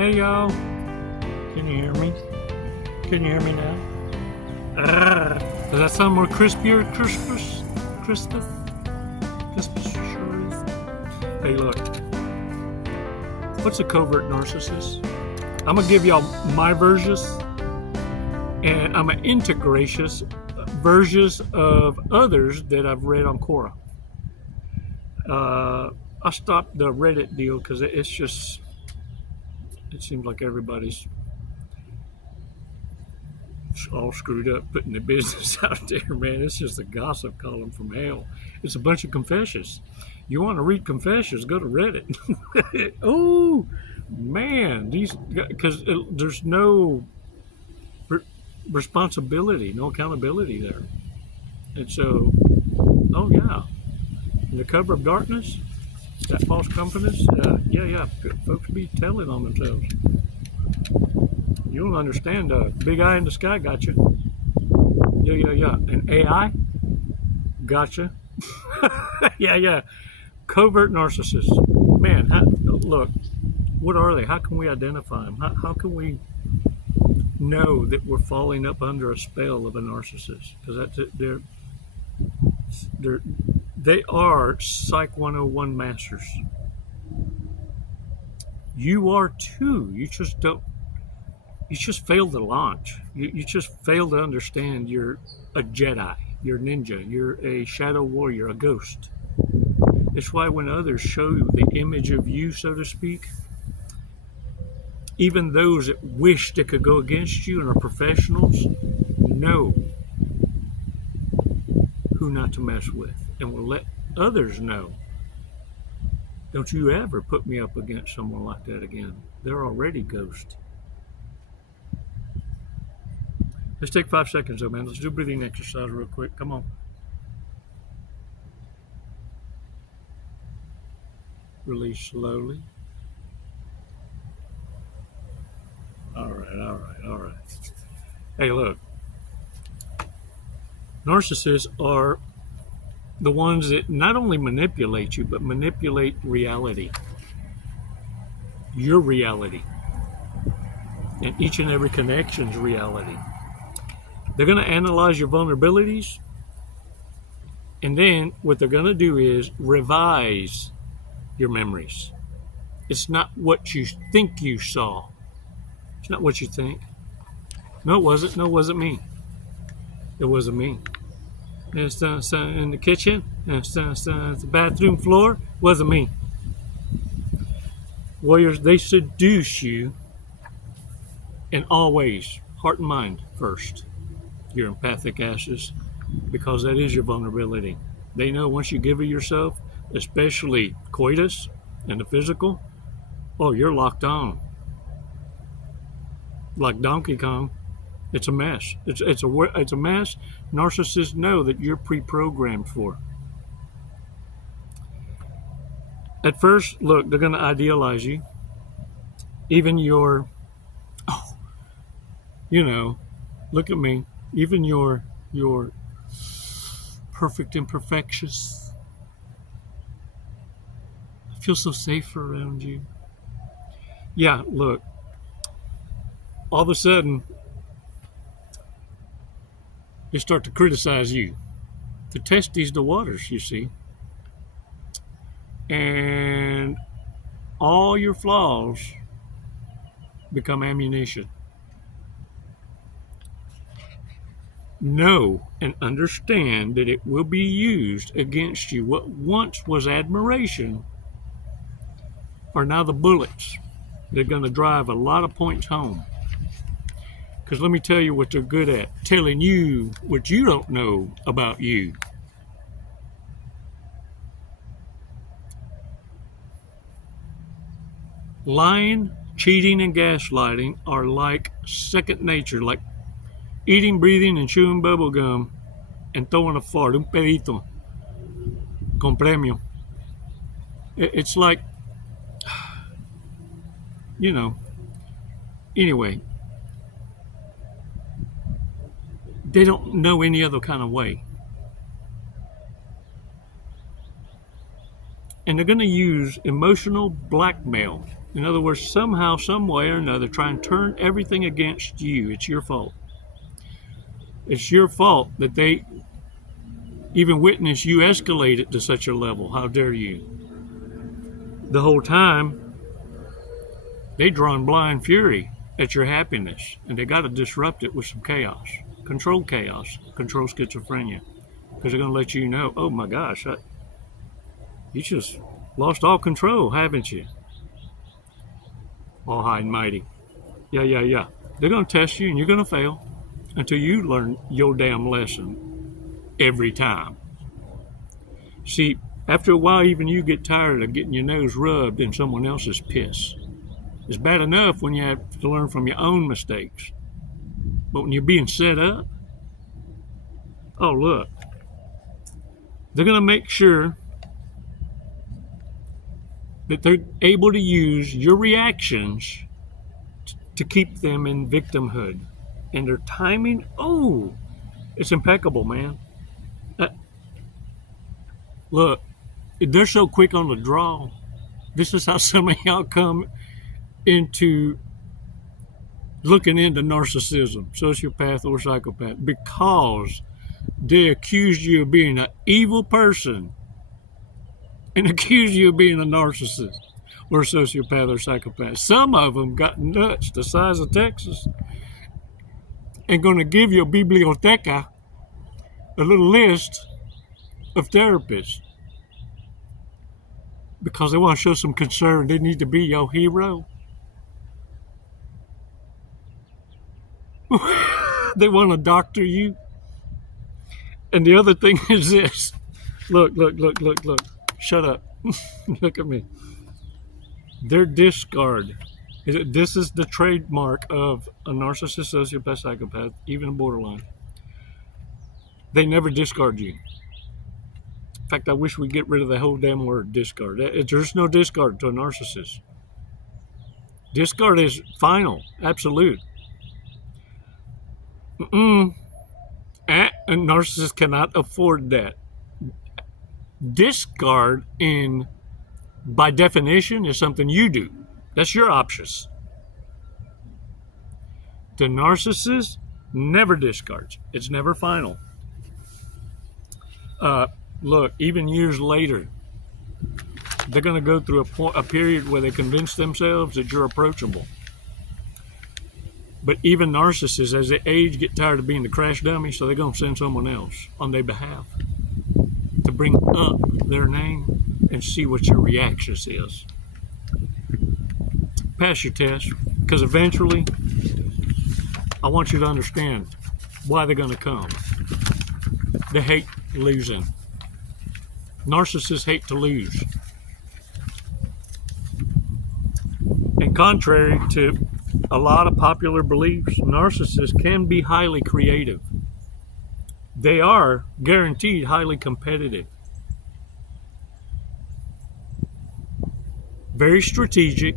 Hey y'all, can you hear me? Can you hear me now? Does that sound more crispier? Crispus? Sure. Hey look, what's a covert narcissist? I'm gonna give y'all my versions, and I'm gonna integrate versions of others that I've read on Quora. I stopped the Reddit deal because it seems like everybody's all screwed up putting their business out there, man. It's just a gossip column from hell. It's a bunch of confessions. You want to read confessions, go to Reddit. Oh, man, because there's no responsibility, no accountability there. And so, oh yeah, in the cover of darkness, that false confidence, yeah, folks be telling on themselves. You don't understand, big eye in the sky got you. Yeah. And AI, gotcha. yeah. Covert narcissists. Man, look, what are they? How can we identify them? How can we know that we're falling up under a spell of a narcissist? Because they are Psych 101 masters. You are too. You just failed to launch. You just failed to understand you're a Jedi, you're a ninja, you're a shadow warrior, a ghost. It's why when others show you the image of you, so to speak, even those that wish they could go against you and are professionals know who not to mess with and will let others know. Don't you ever put me up against someone like that again. They're already ghosts. Let's take 5 seconds though, man. Let's do a breathing exercise real quick. Come on. Release slowly. All right. Hey, look. Narcissists are the ones that not only manipulate you, but manipulate reality. Your reality. And each and every connection's reality. They're going to analyze your vulnerabilities, and then what they're going to do is revise your memories. It's not what you think you saw. It's not what you think. No, it wasn't. No, it wasn't me. It wasn't me. And it's in the kitchen, and it's the bathroom floor. It wasn't me. Warriors, they seduce you in all ways, heart and mind first. Your empathic asses, because that is your vulnerability. They know once you give it yourself, especially coitus and the physical, oh, you're locked on. Like Donkey Kong, it's a mess. It's a mess. Narcissists know that you're pre-programmed for. At first, look, they're going to idealize you. Even your, look at me. Even your perfect imperfections. I feel so safe around you. Yeah, look. All of a sudden, they start to criticize you. To test the waters, you see. And all your flaws become ammunition. Know and understand that it will be used against you. What once was admiration are now the bullets. They're going to drive a lot of points home. Because let me tell you what they're good at. Telling you what you don't know about you. Lying, cheating, and gaslighting are like second nature, like eating, breathing, and chewing bubble gum and throwing a fart, un pedito, con premio. It's like, anyway, they don't know any other kind of way. And they're going to use emotional blackmail In other words, somehow, some way or another, try and turn everything against you. It's your fault. It's your fault that they even witness you escalate it to such a level. How dare you? The whole time, they drawn blind fury at your happiness, and they got to disrupt it with some chaos. Control chaos, control schizophrenia. Because they're going to let you know, oh my gosh, you just lost all control, haven't you? All high and mighty. Yeah. They're going to test you, and you're going to fail until you learn your damn lesson every time. See, after a while, even you get tired of getting your nose rubbed in someone else's piss. It's bad enough when you have to learn from your own mistakes. But when you're being set up, oh, look, they're going to make sure that they're able to use your reactions to keep them in victimhood. And their timing, oh, it's impeccable, man. Look, they're so quick on the draw. This is how some of y'all come into looking into narcissism, sociopath or psychopath, because they accuse you of being an evil person and accuse you of being a narcissist or a sociopath or psychopath. Some of them got nuts the size of Texas and going to give you a biblioteca, a little list of therapists, because they want to show some concern. They need to be your hero. They want to doctor you. And the other thing is this. Look. Shut up. Look at me. Their discard. This is the trademark of a narcissist, sociopath, psychopath, even a borderline. They never discard you. In fact, I wish we'd get rid of the whole damn word discard. There's no discard to a narcissist. Discard is final, absolute. A narcissist cannot afford that. Discard, by definition, is something you do. That's your options. The narcissist never discards. It's never final. Look, even years later, they're going to go through a period where they convince themselves that you're approachable. But even narcissists, as they age, get tired of being the crash dummy, so they're going to send someone else on their behalf to bring up their name and see what your reactions is. Pass your test, because eventually, I want you to understand why they're going to come. They hate losing. Narcissists hate to lose. And contrary to a lot of popular beliefs, narcissists can be highly creative. They are guaranteed highly competitive. Very strategic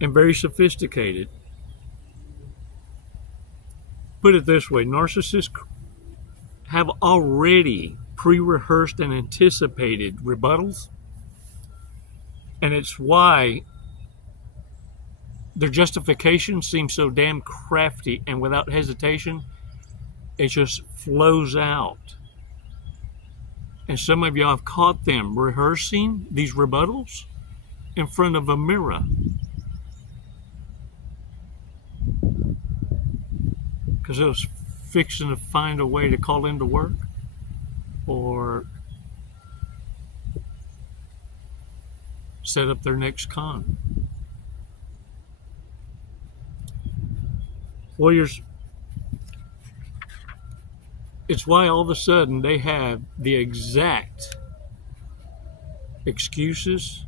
and very sophisticated. Put it this way, narcissists have already pre-rehearsed and anticipated rebuttals, and it's why their justification seems so damn crafty, and without hesitation, it just flows out. And some of y'all have caught them rehearsing these rebuttals in front of a mirror. Because it was fixing to find a way to call into work or set up their next con. Warriors, it's why all of a sudden they have the exact excuses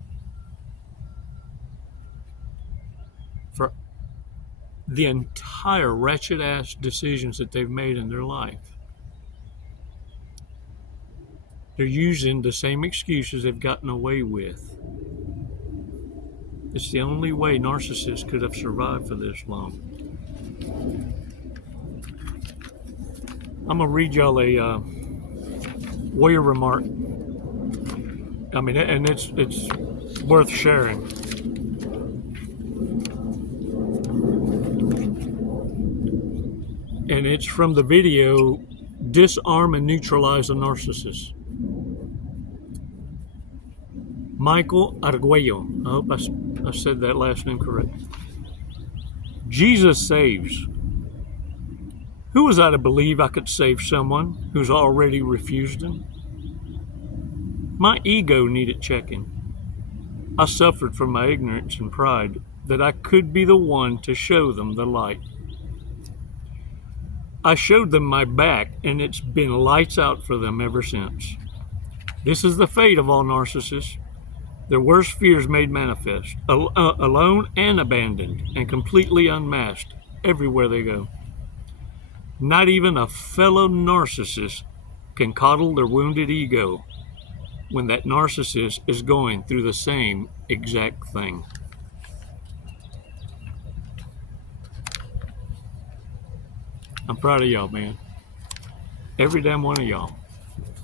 for the entire wretched ass decisions that they've made in their life. They're using the same excuses they've gotten away with. It's the only way narcissists could have survived for this long. I'm going to read y'all a warrior remark. I mean, and it's worth sharing. minutes from the video, Disarm and Neutralize a Narcissist. Michael Arguello. I hope I said that last name correct. Jesus saves. Who was I to believe I could save someone who's already refused him? My ego needed checking. I suffered from my ignorance and pride that I could be the one to show them the light. I showed them my back, and it's been lights out for them ever since. This is the fate of all narcissists. Their worst fears made manifest, alone and abandoned, and completely unmasked everywhere they go. Not even a fellow narcissist can coddle their wounded ego when that narcissist is going through the same exact thing. I'm proud of y'all, man. Every damn one of y'all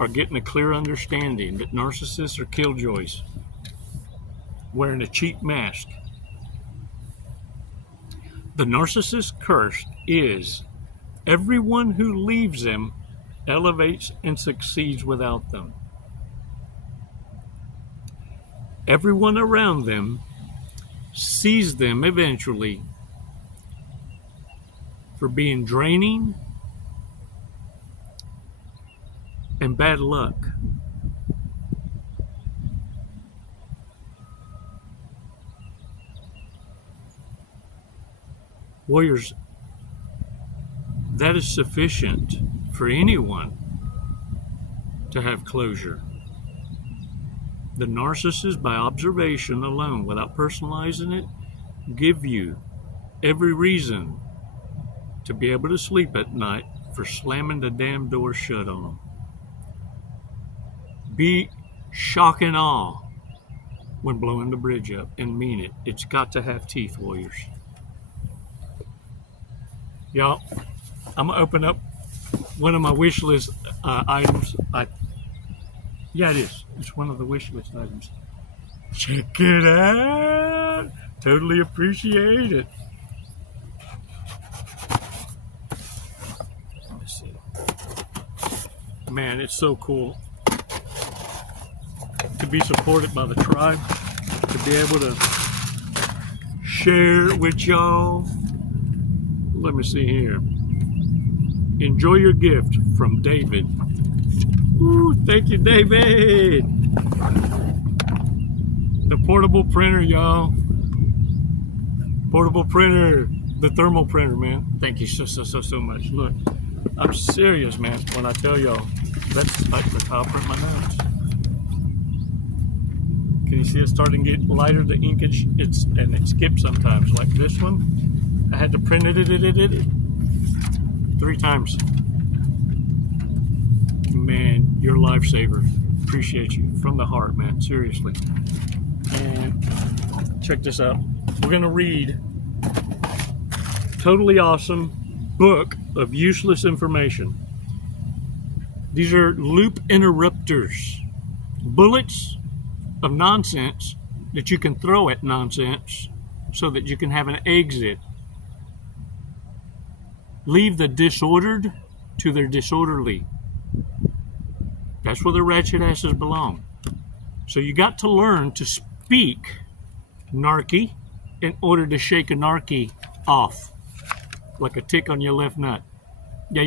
are getting a clear understanding that narcissists are killjoys, wearing a cheap mask. The narcissist curse is everyone who leaves them elevates and succeeds without them. Everyone around them sees them eventually for being draining and bad luck. Warriors, that is sufficient for anyone to have closure. The narcissists, by observation alone, without personalizing it, give you every reason to be able to sleep at night for slamming the damn door shut on them. Be shock and awe when blowing the bridge up, and mean it. It's got to have teeth, warriors. Y'all, I'm going to open up one of my wish list items. Yeah, it is. It's one of the wish list items. Check it out. Totally appreciate it. Let's see. Man, it's so cool to be supported by the tribe, to be able to share with y'all. Let me see here. Enjoy your gift from David. Ooh, thank you, David. The portable printer, y'all. Portable printer. The thermal printer, man. Thank you so much. Look, I'm serious, man, when I tell y'all that's like how I print my notes. Can you see it starting to get lighter? The inkage, and it skips sometimes. Like this one, I had to print it 3 times. Man, you're a lifesaver. Appreciate you from the heart, man. Seriously. And check this out. We're gonna read totally awesome book of useless information. These are loop interrupters, bullets of nonsense that you can throw at nonsense so that you can have an exit. Leave the disordered to their disorderly. That's where the ratchet asses belong. So you got to learn to speak narky in order to shake a narky off, like a tick on your left nut. Yeah.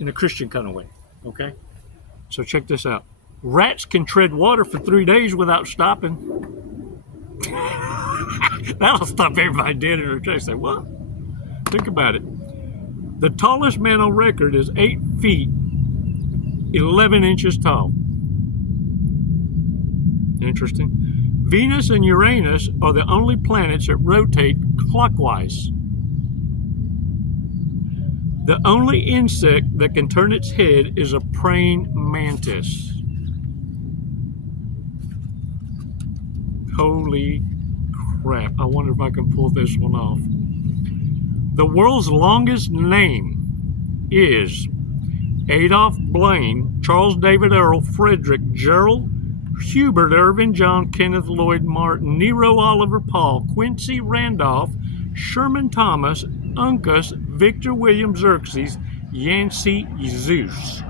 In a Christian kind of way, okay? So check this out. Rats can tread water for 3 days without stopping. That'll stop everybody dead in their tracks. Say, what? Think about it. The tallest man on record is 8 feet, 11 inches tall. Interesting. Venus and Uranus are the only planets that rotate clockwise. The only insect that can turn its head is a praying mantis. Holy crap. I wonder if I can pull this one off. The world's longest name is Adolph Blaine, Charles David Earl, Frederick Gerald, Hubert Irvin, John Kenneth Lloyd Martin, Nero Oliver Paul, Quincy Randolph, Sherman Thomas, Uncas Victor William Xerxes Yancey Zeus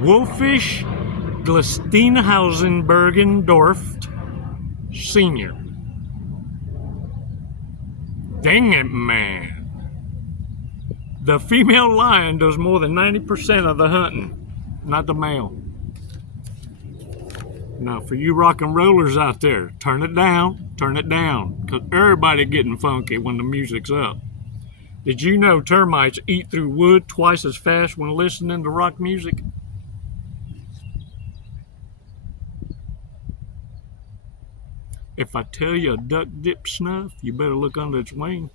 Wolfish Glastinhausen-Bergendorf Sr. Dang it, man. The female lion does more than 90% of the hunting, not the male. Now, for you rock and rollers out there, turn it down, because everybody getting funky when the music's up. Did you know termites eat through wood twice as fast when listening to rock music? If I tell you a duck dip snuff, you better look under its wing.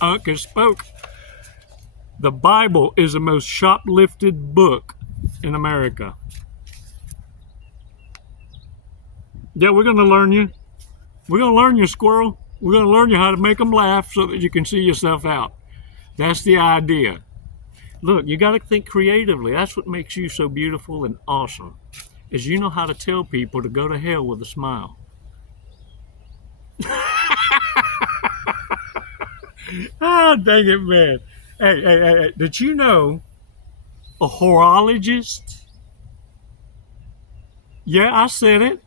Uncle spoke. The Bible is the most shoplifted book in America. Yeah, we're going to learn you. We're going to learn you, squirrel. We're going to learn you how to make them laugh so that you can see yourself out. That's the idea. Look, you got to think creatively. That's what makes you so beautiful and awesome, is you know how to tell people to go to hell with a smile. Ah, dang it, man. Hey, did you know a horologist? Yeah, I said it.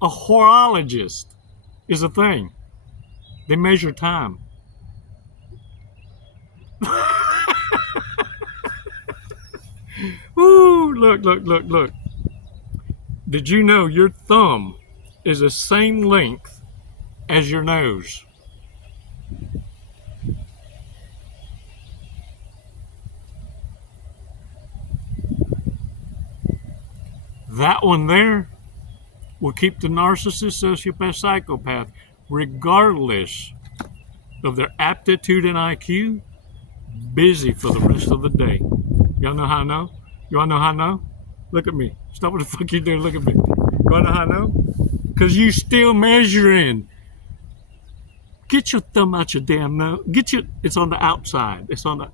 A horologist is a thing. They measure time. Ooh, look. Did you know your thumb is the same length as your nose? That one there will keep the narcissist, sociopath, psychopath, regardless of their aptitude and IQ, busy for the rest of the day. Y'all know how I know? You wanna know how I know? Look at me. Stop what the fuck you doing. Look at me. You wanna know how I know? Because you still measuring. Get your thumb out your damn nose. It's on the outside. It's on the...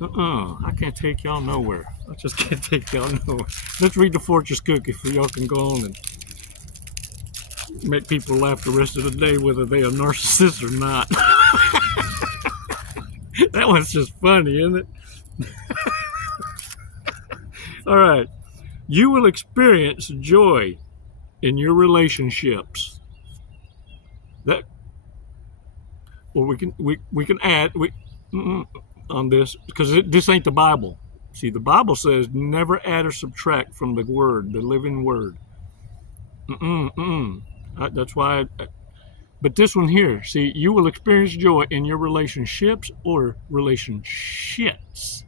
I can't take y'all nowhere. I just can't take y'all nowhere. Let's read the fortune cookie so y'all can go on and make people laugh the rest of the day, whether they are narcissists or not. That one's just funny, isn't it? All right. You will experience joy in your relationships. We can add on this, because this ain't the Bible. See, the Bible says never add or subtract from the word, the living word. That's why. But this one here, see, you will experience joy in your relationships or relationships.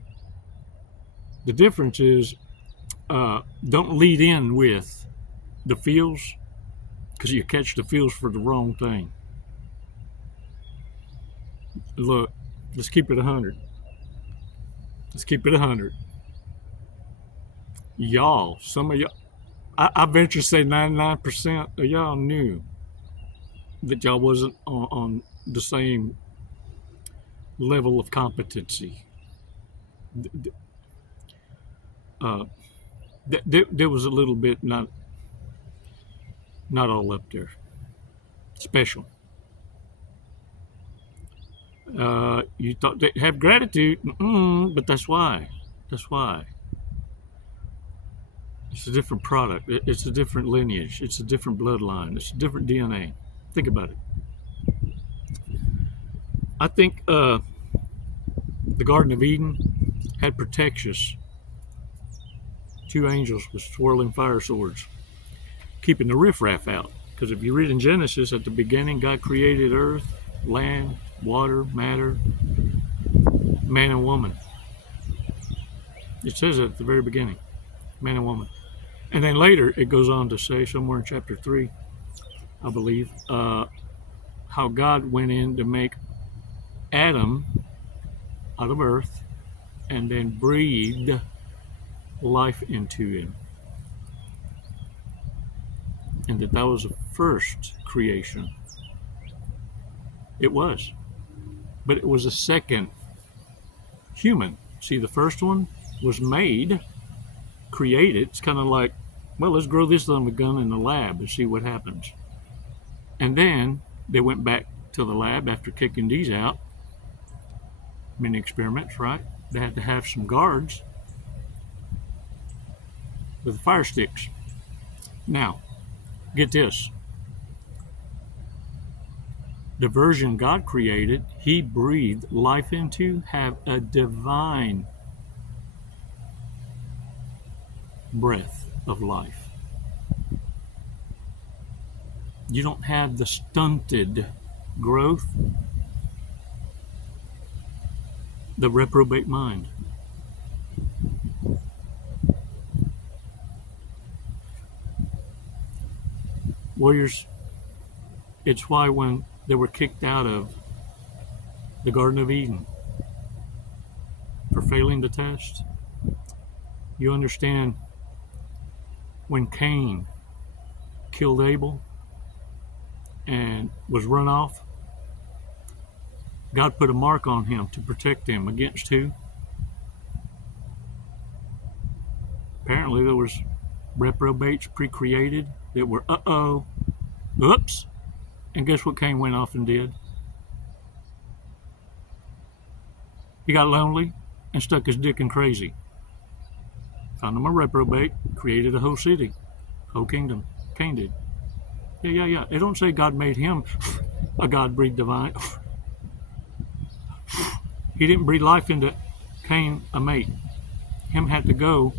The difference is, don't lead in with the feels, because you catch the feels for the wrong thing. Look, let's keep it 100. Let's keep it 100. Y'all, some of y'all, I venture to say 99% of y'all knew that y'all wasn't on the same level of competency. There was a little bit not all up there. Special. You thought they'd have gratitude, but that's why. It's a different product. It's a different lineage. It's a different bloodline. It's a different DNA. Think about it. I think the Garden of Eden had protections. 2 angels with swirling fire swords, keeping the riffraff out. Because if you read in Genesis, at the beginning, God created earth, land, water, matter, man and woman. It says it at the very beginning, man and woman. And then later it goes on to say, somewhere in chapter 3, I believe, how God went in to make Adam out of earth and then breathed life into him. And that was the first creation. It was. But it was a second human. See, the first one was made, created. It's kind of like, well, let's grow this on the gun in the lab and see what happens. And then they went back to the lab after kicking these out. Many experiments, right? They had to have some guards with fire sticks. Now, get this. The version God created, He breathed life into, have a divine breath of life. You don't have the stunted growth, the reprobate mind. Warriors, it's why when they were kicked out of the Garden of Eden for failing the test, you understand when Cain killed Abel and was run off, God put a mark on him to protect him against who? Apparently there was reprobates pre-created that were oops. And guess what Cain went off and did? He got lonely and stuck his dick in crazy. Found him a reprobate, created a whole city, whole kingdom. Cain did. Yeah. They don't say God made him a God-breathed divine. He didn't breathe life into Cain, a mate. Him had to go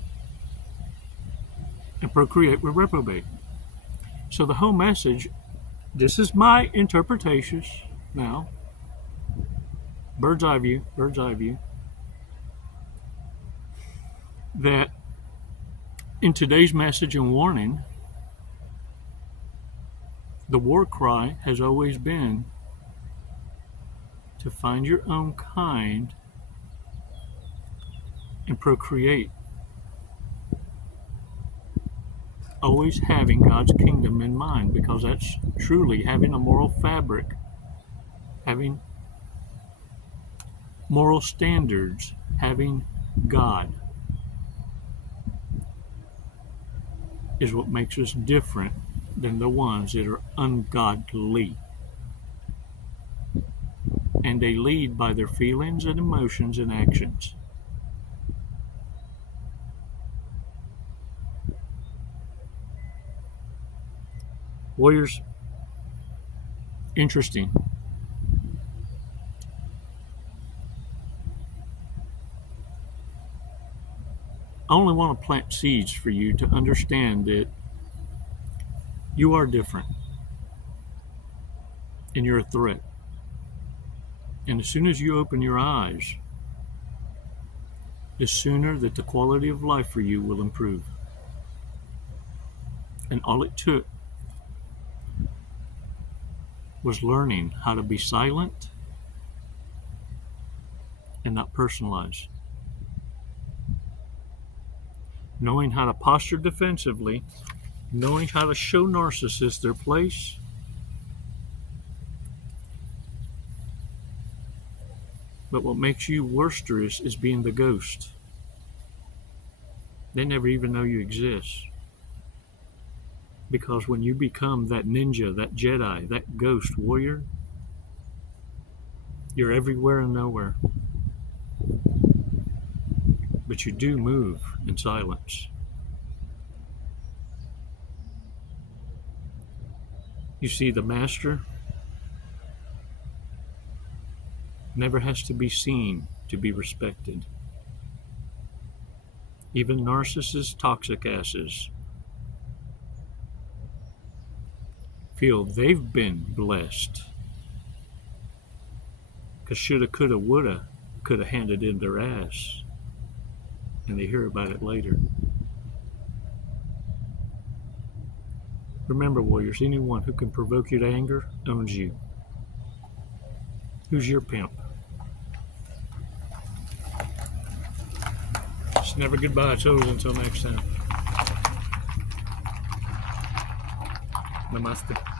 and procreate with reprobate. So the whole message, this is my interpretations now, bird's eye view, that in today's message and warning, the war cry has always been to find your own kind and procreate. Always having God's kingdom in mind, because that's truly having a moral fabric, having moral standards, having God is what makes us different than the ones that are ungodly. And they lead by their feelings and emotions and actions. Warriors, interesting. I only want to plant seeds for you to understand that you are different and you're a threat. And as soon as you open your eyes, the sooner that the quality of life for you will improve. And all it took was learning how to be silent and not personalize. Knowing how to posture defensively, knowing how to show narcissists their place, but what makes you worsterous is being the ghost. They never even know you exist. Because when you become that ninja, that Jedi, that ghost warrior, you're everywhere and nowhere. But you do move in silence. You see, the master never has to be seen to be respected. Even narcissists, toxic asses, feel they've been blessed. Because shoulda, coulda, woulda, coulda handed in their ass. And they hear about it later. Remember, warriors, anyone who can provoke you to anger owns you. Who's your pimp? It's never goodbye, souls, until next time. Namaste.